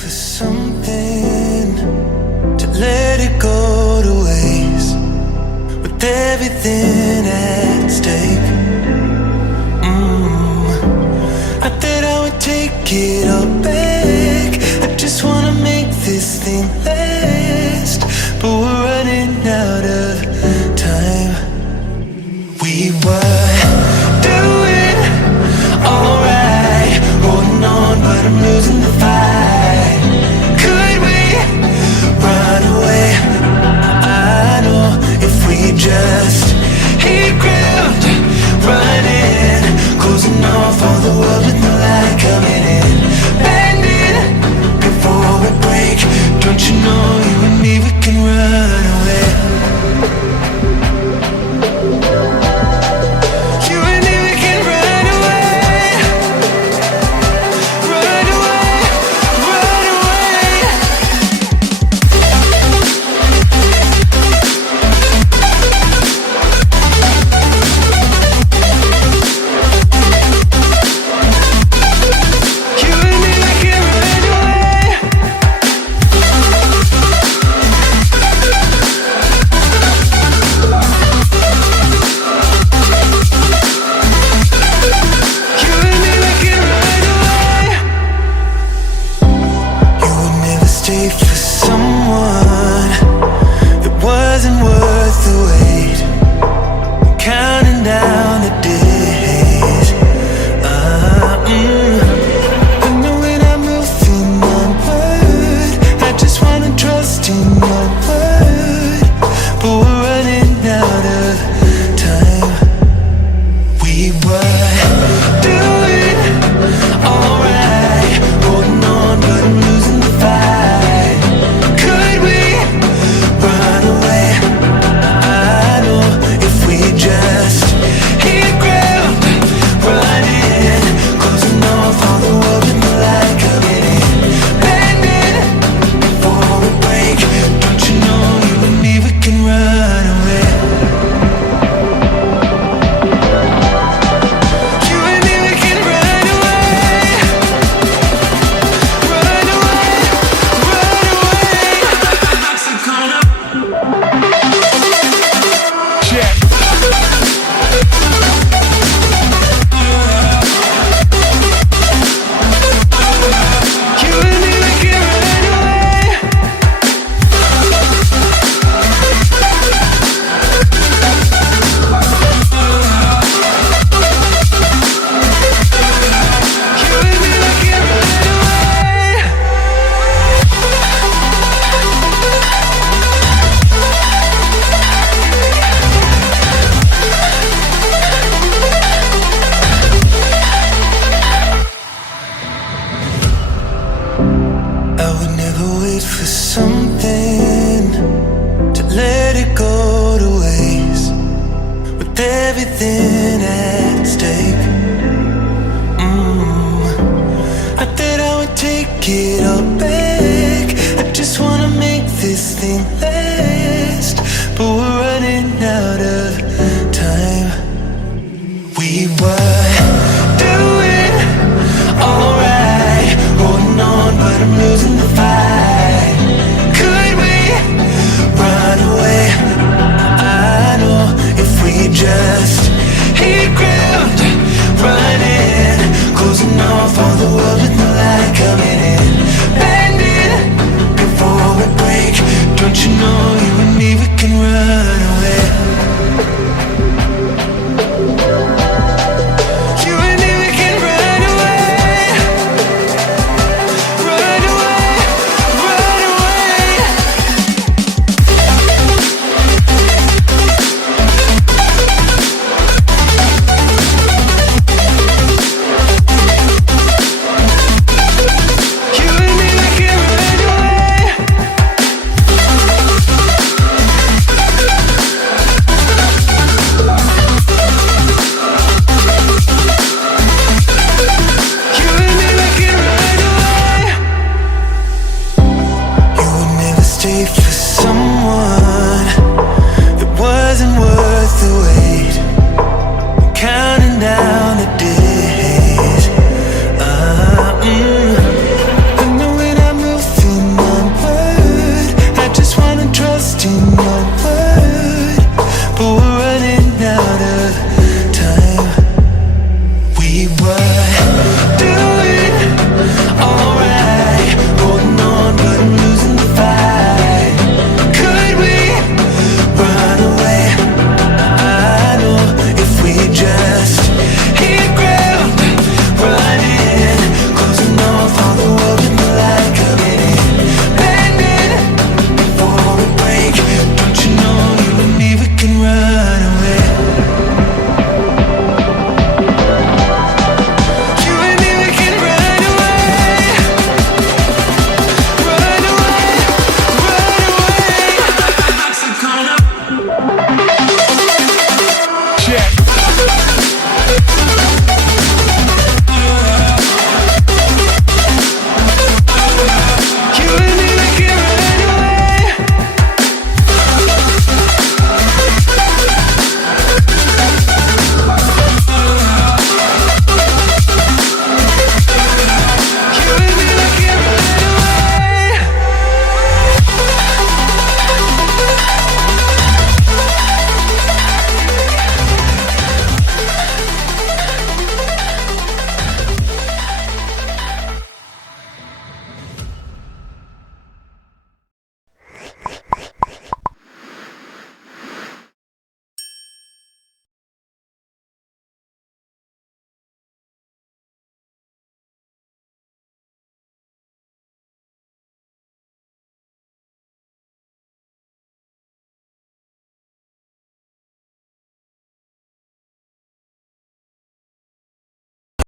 for something, to let it go to waste, with everything at stake. I thought I would take it all back. I just wanna make this thing last, but we're running out of time. We were doing alright, holding on, but I'm losing the fight. Could we run away? I know if we just hit ground, running, closing off all the world with no light coming in, bending before we break. Don't you know you and me, we can run away. For someone that wasn't worth the wait, counting down the days. I know when I'm moving onward, I just wanna trust in your word, but we're running out of time. We were doing alright, holding on, but I'm losing the fight. Everything at stake. I thought I would take it all back. I just wanna make this thing last, but we're running out of time. We were doing alright, holding on, but I'm losing the fight. Could we run away? I know if we just hit ground, running, closing off all the world with no light coming in, bending before we break. Don't you know you and me, we can run away. You and me, we can run away. Run away, run away. For someone that wasn't worth the wait, counting down